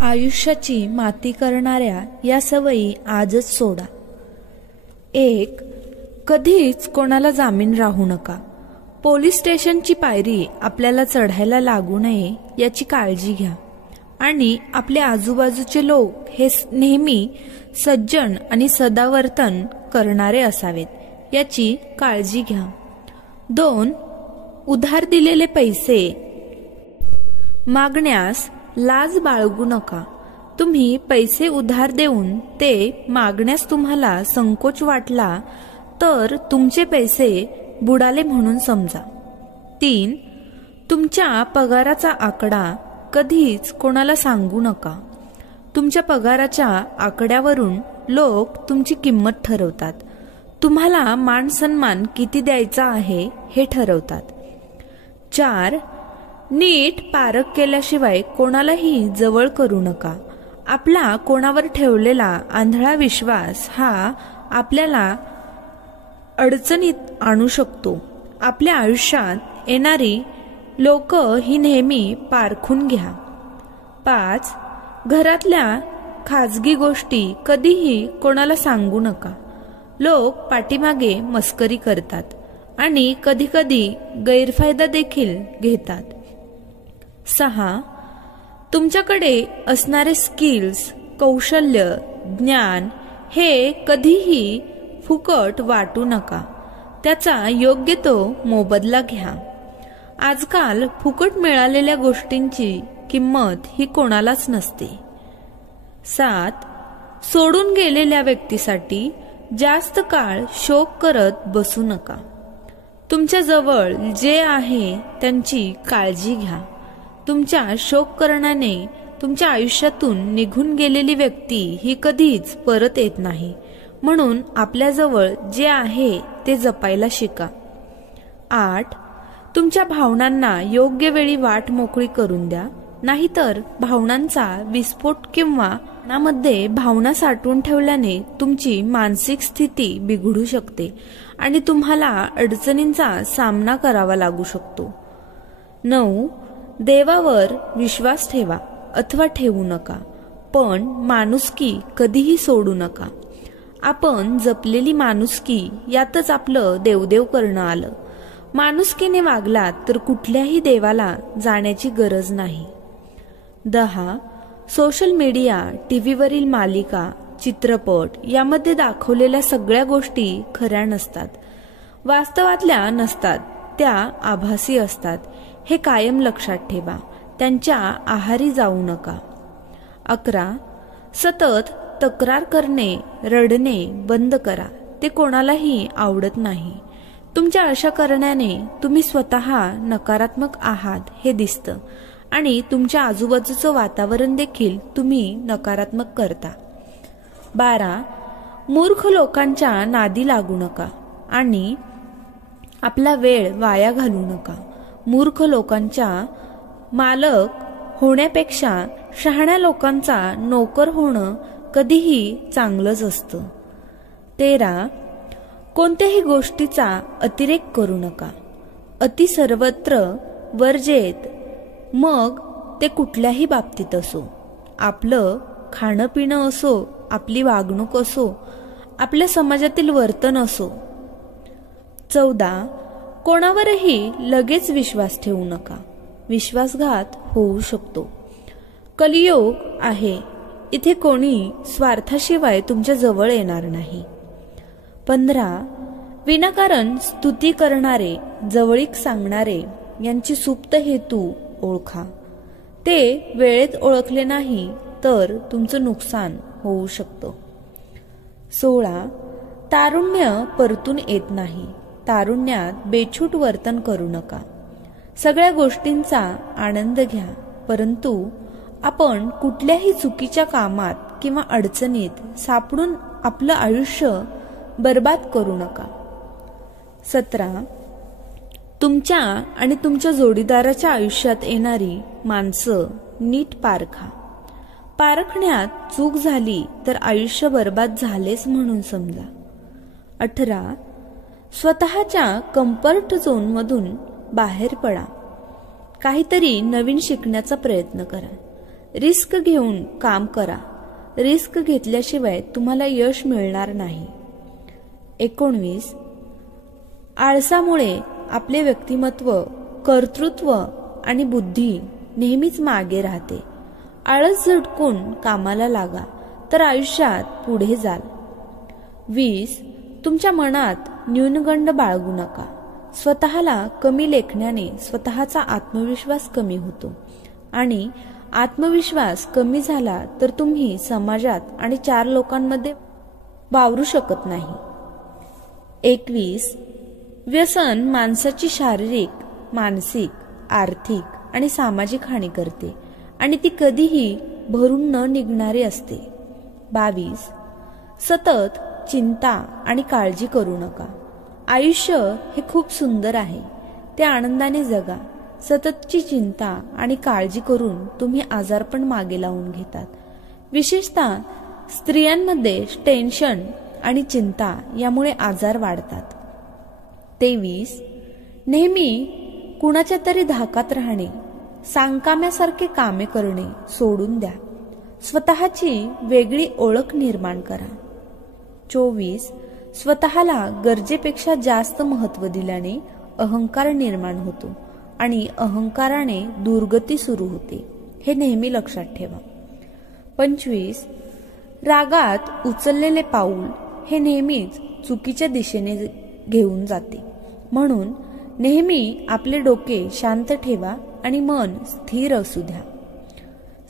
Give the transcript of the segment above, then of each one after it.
आयुष्याची माती करणाऱ्या या सवयी आजच सोडा. 1. कधीच कोणाला जामीन राहू नका. पोलीस स्टेशनची पायरी आपल्याला चढायला लागू नये याची काळजी घ्या आणि आपल्या आजूबाजूचे लोक हे नेहमी सज्जन आणि सदावर्तन करणारे असावेत याची काळजी घ्या. 2. उधार दिलेले पैसे मागण्यास लाज बाळगू नका. तुम्ही पैसे उधार देऊन ते मागण्यास तुम्हाला संकोच वाटला तर तुमचे पैसे बुडाले म्हणून समजा. 3. तुमच्या पगाराचा आकडा कधीच कोणाला सांगू नका. तुमच्या पगाराच्या आकड्यावरून लोक तुमची किंमत ठरवतात. तुम्हाला मान सन्मान किती द्यायचा आहे हे ठरवतात. 4. नीट पारख केल्याशिवाय कोणालाही जवळ करू नका. आपला कोणावर ठेवलेला आंधळा विश्वास हा आपल्याला अडचणीत आणू शकतो. आपल्या आयुष्यात येणारी लोक ही नेहमी पारखून घ्या. 5. घरातल्या खाजगी गोष्टी कधीही कोणाला सांगू नका. लोक पाठीमागे मस्करी करतात आणि कधीकधी गैरफायदा देखील घेतात. 6. तुमच्याकडे असणारे स्किल्स, कौशल्य, ज्ञान हे कधीही फुकट वाटू नका. त्याचा योग्य तो मोबदला घ्या. आजकाल फुकट मिळालेल्या गोष्टींची किंमत ही कोणालाच नसते. 7. सोडून गेलेल्या व्यक्तीसाठी जास्त काळ शोक करत बसू नका. तुमच्या जवळ जे आहे त्यांची काळजी घ्या. तुमच्या शोक करण्याने तुमच्या आयुष्यातून निघून गेलेली व्यक्ती ही कधीच परत येत नाही. म्हणून आपल्याजवळ जे आहे ते जपायला शिका. 8. तुमच्या भावनांना योग्य वेळी वाट मोकळी करून द्या. नाहीतर भावनांचा विस्फोट किंवा मनामध्ये भावना साठवून ठेवल्याने तुमची मानसिक स्थिती बिघडू शकते आणि तुम्हाला अडचणींचा सामना करावा लागू शकतो. 9. देवावर विश्वास ठेवा अथवा ठेवू नका, पण माणुसकी कधीही सोडू नका. आपण जपलेली माणुसकी यातच आपलं देवदेव करणं आलं. माणुसकीने वागलात तर कुठल्याही देवाला जाण्याची गरज नाही. 10. सोशल मीडिया, टीव्हीवरील मालिका, चित्रपट यामध्ये दाखवलेल्या सगळ्या गोष्टी खऱ्या नसतात. वास्तवातल्या नसतात, त्या आभासी असतात. हे कायम लक्षात ठेवा. त्यांच्या आहारी जाऊ नका. 11. सतत तक्रार करणे, रडणे बंद करा. ते कोणालाही आवडत नाही. तुमच्या अशा करण्याने तुम्ही स्वतः नकारात्मक आहात हे दिसतं आणि तुमच्या आजूबाजूचं वातावरण देखील तुम्ही नकारात्मक करता. 12. मूर्ख लोकांच्या नादी लागू नका आणि आपला वेळ वाया घालू नका. मूर्ख लोकांच्या मालक होण्यापेक्षा शहाण्या लोकांचा नोकर होणं कधीही चांगलंच असतं. 13. कोणत्याही गोष्टीचा अतिरेक करू नका. अति सर्वत्र वर्जेत, मग ते कुठल्याही बाबतीत असो. आपलं खाणं पिणं असो, आपली वागणूक असो, आपल्या समाजातील वर्तन असो. 14. कोणावरही लगेच विश्वास ठेवू नका. विश्वासघात होऊ शकतो. कलियुग आहे. इथे कोणी स्वार्थाशिवाय तुमच्या जवळ येणार नाही. 15. विनाकारण स्तुती करणारे, जवळीक सांगणारे यांची सुप्त हेतू ओळखा. ते वेळेत ओळखले नाही तर तुमचं नुकसान होऊ शकतं. 16. तारुण्य परतून येत नाही. तारुण्यात बेछूट वर्तन करू नका. सगळ्या गोष्टींचा आनंद घ्या, परंतु आपण कुठल्याही चुकीच्या कामात किंवा अडचणीत सापडून आपलं आयुष्य बर्बाद करू नका. 17. तुमच्या आणि तुमच्या जोडीदाराच्या आयुष्यात येणारी माणसं नीट पारखा. पारखण्यात चूक झाली तर आयुष्य बर्बाद झालेच म्हणून समजा. 18. स्वतःच्या कम्फर्ट झोनमधून बाहेर पडा. काहीतरी नवीन शिकण्याचा प्रयत्न करा. रिस्क घेऊन काम करा. रिस्क घेतल्याशिवाय तुम्हाला यश मिळणार नाही. 19. आळसामुळे आपले व्यक्तिमत्व, कर्तृत्व आणि बुद्धी नेहमीच मागे राहते. आळस झटकून कामाला लागा, तर आयुष्यात पुढे जाल. 20. तुमच्या मनात न्यूनगंड बाळगू नका. स्वतःला कमी लेखण्याने स्वतःचा आत्मविश्वास कमी होतो आणि आत्मविश्वास कमी झाला तर तुम्ही समाजात आणि 4 लोकांमध्ये वावरू शकत नाही. 21. व्यसन माणसाची शारीरिक, मानसिक, आर्थिक आणि सामाजिक हानी करते आणि ती कधीही भरून न निघणारी असते. 22. सतत चिंता आणि काळजी करू नका. आयुष्य हे खूप सुंदर आहे, ते आनंदाने जगा. सततची चिंता आणि काळजी करून तुम्ही आजारपण मागे लावून घेतात. विशेषतः स्त्रियांमध्ये टेन्शन आणि चिंता यामुळे आजार वाढतात. 23. नेहमी कुणाच्या तरी धाकात राहणे, सांगकाम्यासारखे कामे करणे सोडून द्या. स्वतःची वेगळी ओळख निर्माण करा. 24. स्वतःला गरजेपेक्षा जास्त महत्त्व दिल्याने अहंकार निर्माण होतो आणि अहंकाराने दुर्गती सुरू होते, हे नेहमी लक्षात ठेवा. 25. रागात उचललेले पाऊल हे नेहमीच चुकीच्या दिशेने घेऊन जाते. म्हणून नेहमी आपले डोके शांत ठेवा आणि मन स्थिर असू द्या.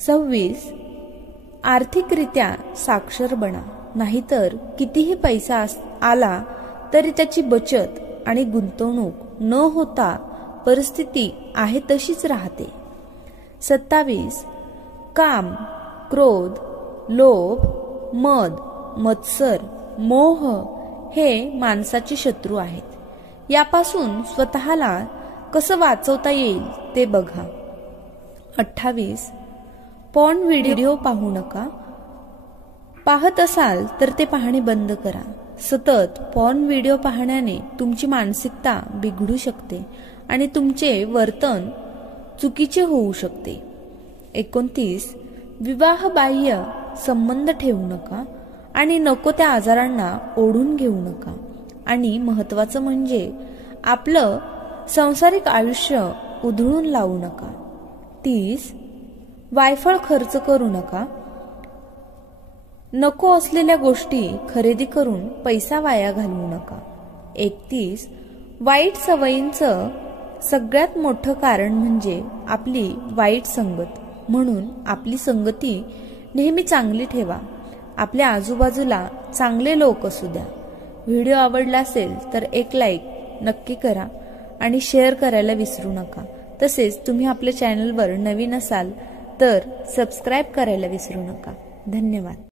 26. आर्थिकरित्या साक्षर बना, नाहीतर कितीही पैसा आला तरी त्याची बचत आणि गुंतवणूक न होता परिस्थिती आहे तशीच राहते. 27. काम, क्रोध, लोभ, मद, मत्सर, मोह हे माणसाचे शत्रू आहेत. यापासून स्वतःला कसं वाचवता येईल ते बघा. 28. पॉर्न व्हिडिओ पाहू नका. पाहत असाल तर ते पाहणे बंद करा. सतत पॉर्न व्हिडिओ पाहण्याने तुमची मानसिकता बिघडू शकते आणि तुमचे वर्तन चुकीचे होऊ शकते. 29. विवाहबाह्य संबंध ठेवू नका आणि नको त्या आजारांना ओढून घेऊ नका. आणि महत्त्वाचं म्हणजे आपलं सांसारिक आयुष्य उधळून लावू नका. 30. वायफळ खर्च करू नका. नको असलेल्या गोष्टी खरेदी करून पैसा वाया घालवू नका. 31. वाईट सवयींचं सगळ्यात मोठं कारण म्हणजे आपली वाईट संगत. म्हणून आपली संगती नेहमी चांगली ठेवा. आपल्या आजूबाजूला चांगले लोक असू द्या. व्हिडिओ आवडला असेल तर एक लाईक नक्की करा आणि शेअर करायला विसरू नका. तसेच तुम्ही आपल्या चॅनलवर नवीन असाल तर सबस्क्राईब करायला विसरू नका. धन्यवाद.